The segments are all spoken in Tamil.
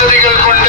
வசதிகள் கொண்ட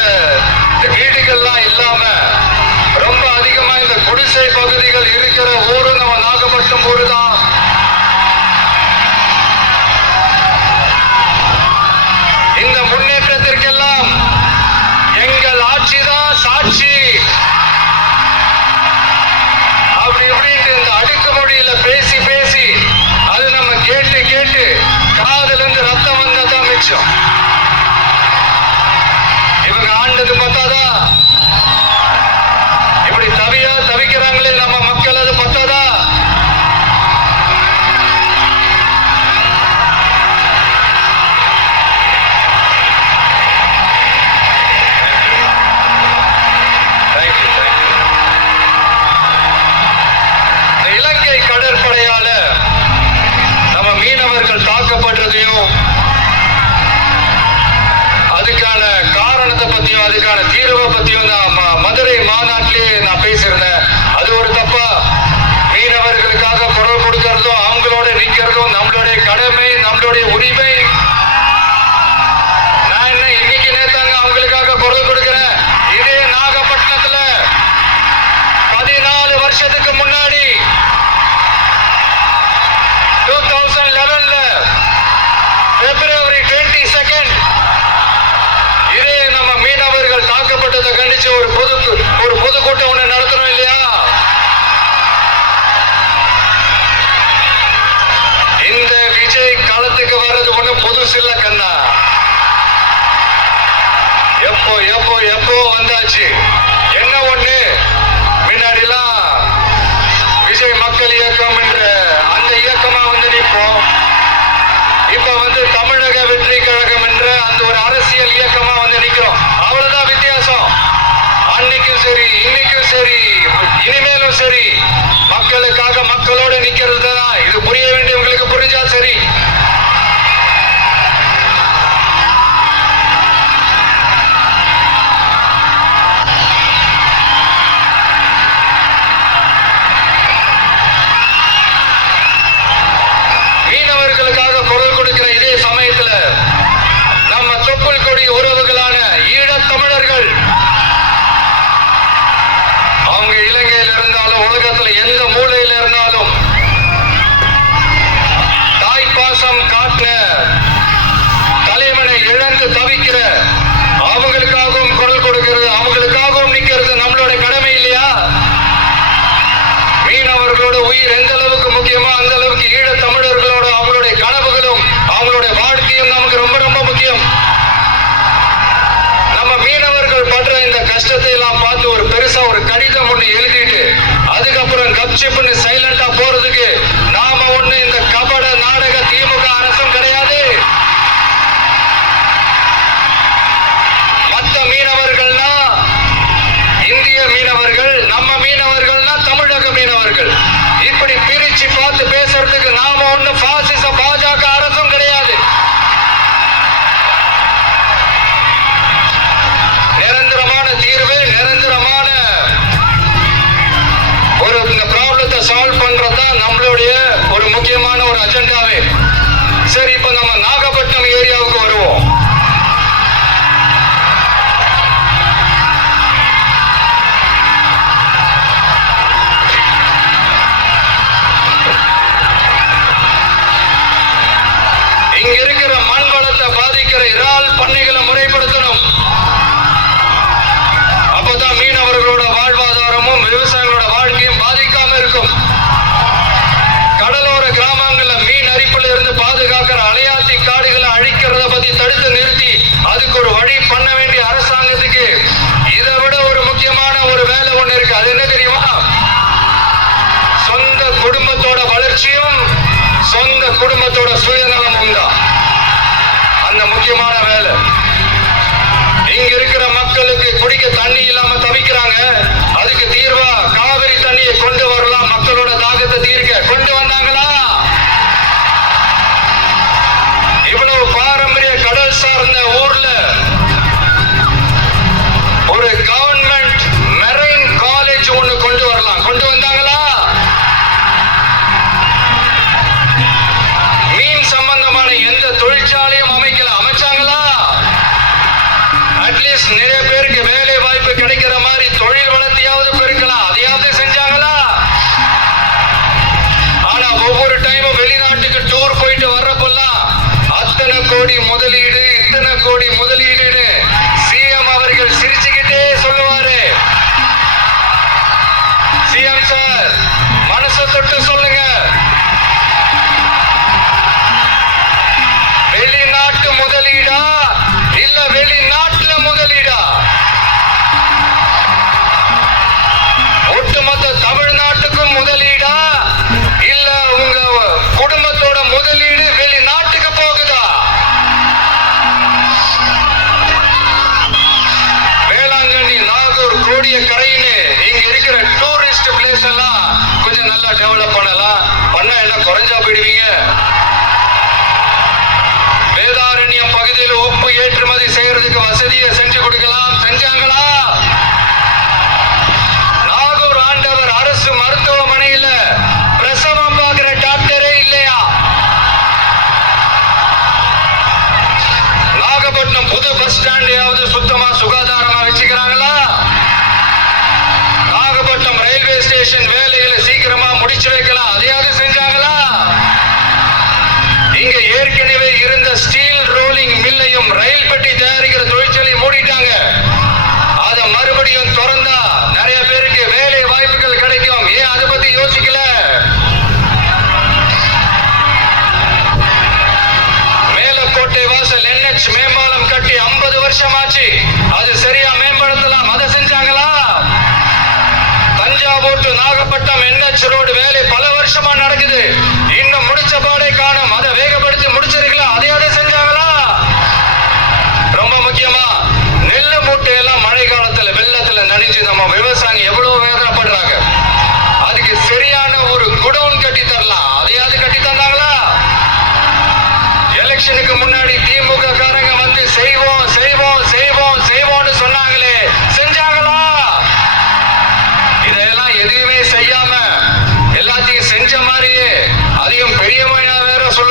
போட்டுக்கலாம்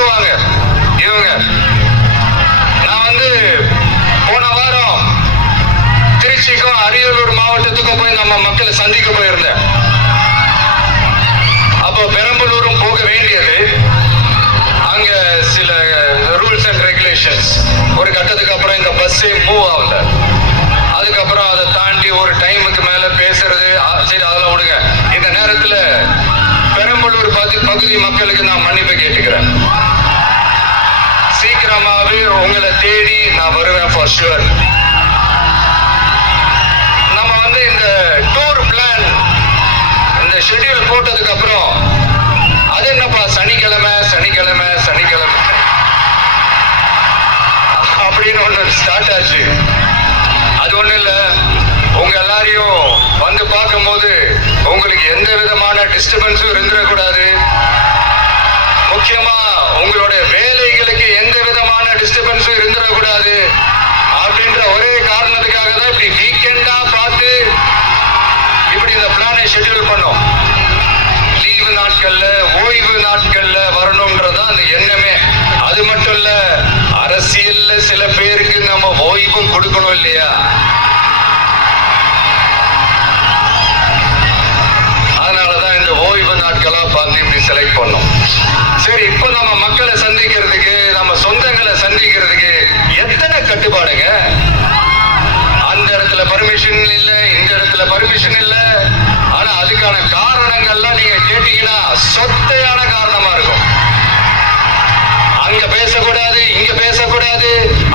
சொல்லுவாங்க. இவங்க நான் வந்து போன வாரம் திருச்சிக்கும் அரியலூர் மாவட்டத்துக்கும் போய் நம்ம மக்களை சந்திக்க போயிருந்தேன். உங்களை தேடி நான் வருவேன் ஃபார் ஷுவர் நம்ம வந்து இந்த டூர் பிளான் இந்த ஷெட்யூல் போட்டதுக்கு அப்புறம் அது என்னப்பா? சனிக்கிழமை சனிக்கிழமை சனிக்கிழமை. அப்படின்னு ஒன்று ஸ்டார்ட் ஆச்சு. அது ஒன்றும் இல்லை. உங்கள் எல்லாரையும் வந்து பார்க்கும்போது உங்களுக்கு எந்த விதமான டிஸ்டர்பன்ஸும் இருந்துடக்கூடாது. முக்கியமா உங்களுடைய வேலைகளுக்கு எந்த விதமான டிஸ்டர்பன்ஸும் இருந்துடக்கூடாது அப்படின்ற ஒரே காரணத்துக்காக தான் இப்படி வீக்கெண்டா பார்த்து இப்படி இந்த பிளானை ஷெட்யூல் பண்ணோம். லீவு நாட்கள்ல ஓய்வு நாட்கள்ல வரணும்ன்றது அந்த எண்ணமே. அது மட்டும் இல்ல அரசியல்ல சில பேருக்கு நம்ம ஓய்வும் கொடுக்கணும் இல்லையா? அதனாலதான் இந்த ஓய்வு நாட்களா பார்த்து இப்படி செலக்ட் பண்ணோம். சரி இப்போ நம்ம மக்களை சந்திக்கிறதுக்கு நம்ம சொந்தங்களை சந்திக்கிறதுக்கு எத்தனை கட்டுப்பாடுங்க? பர்மிஷன் இல்ல இந்த இடத்துல பர்மிஷன் இல்ல. ஆனா அதுக்கான காரணங்கள்லாம் நீங்க கேட்டீங்கன்னா சொத்தையான காரணமா இருக்கும். அங்க பேசக்கூடாது இங்க பேசக்கூடாது.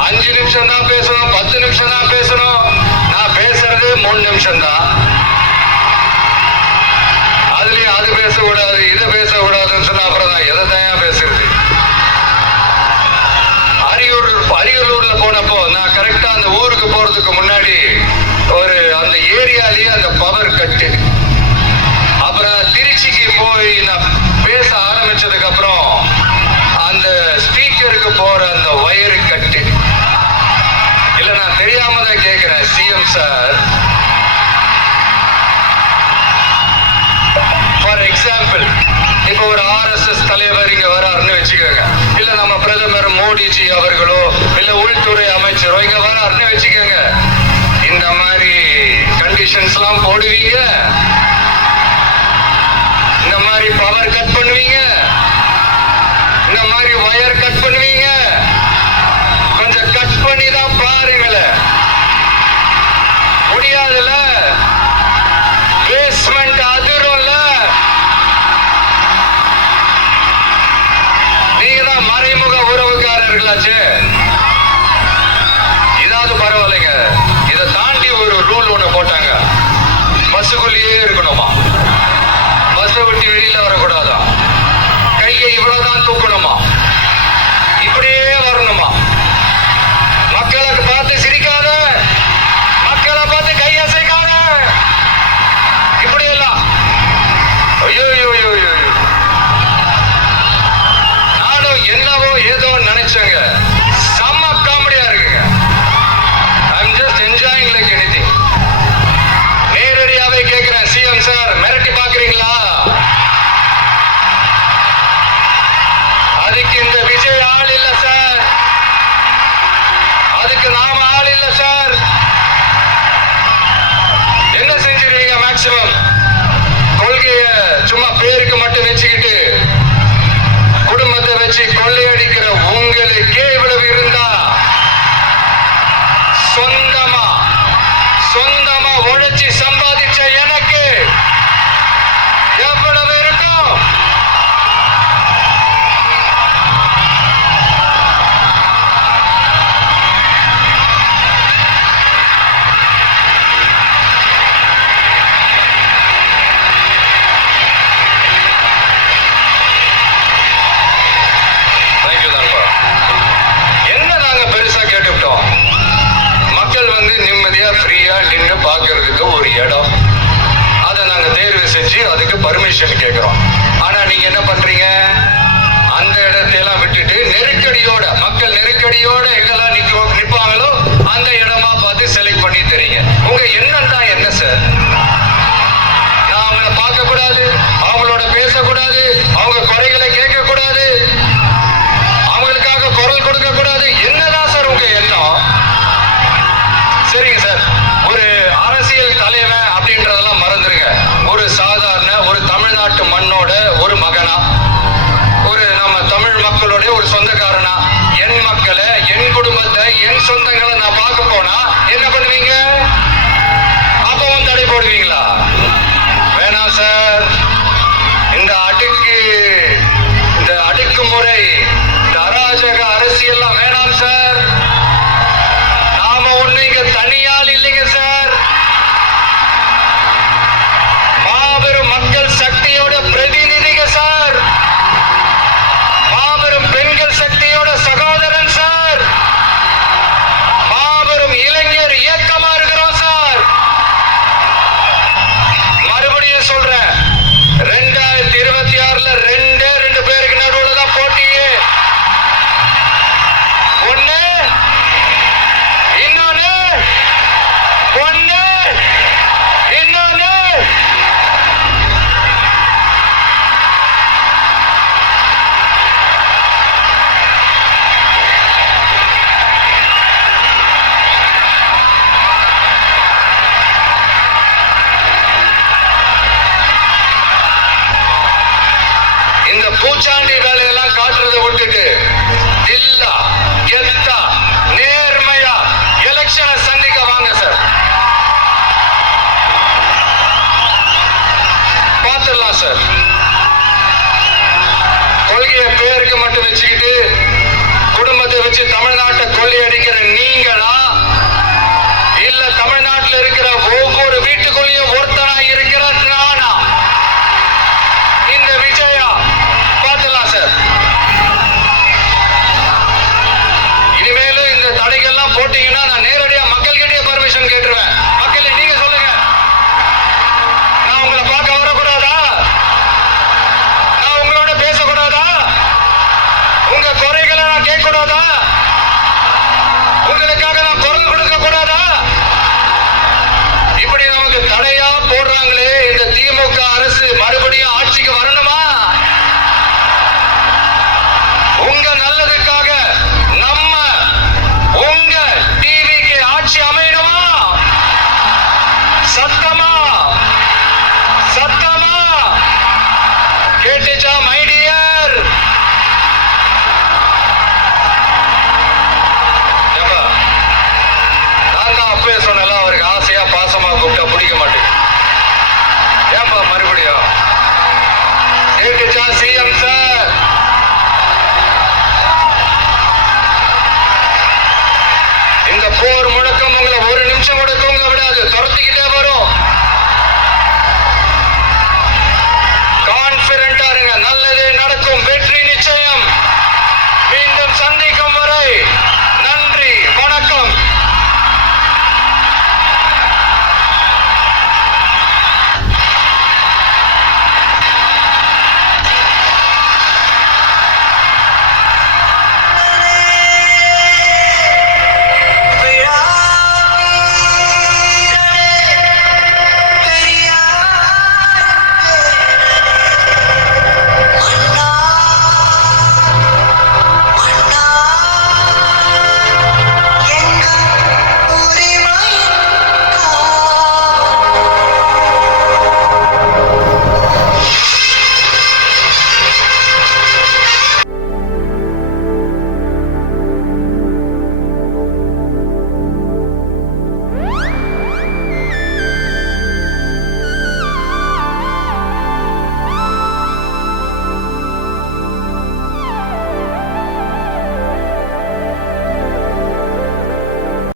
அஞ்சு நிமிஷம் தான் பேசணும் பத்து நிமிஷம் தான் பேசணும். நான் பேசுறது மூணு நிமிஷம் தான் மோடிஜி அவர்களோ இல்ல உள்துறை அமைச்சரோ இங்க வராருன்னு வச்சுக்கோங்க. இந்த மாதிரி கண்டிஷன்ஸ் எல்லாம் போடுவீங்க. இந்த மாதிரி பவர் கட் மனசுக்குள்ளேயே இருக்கணும்? பெட்டிஷன் கேட்கிறோம்.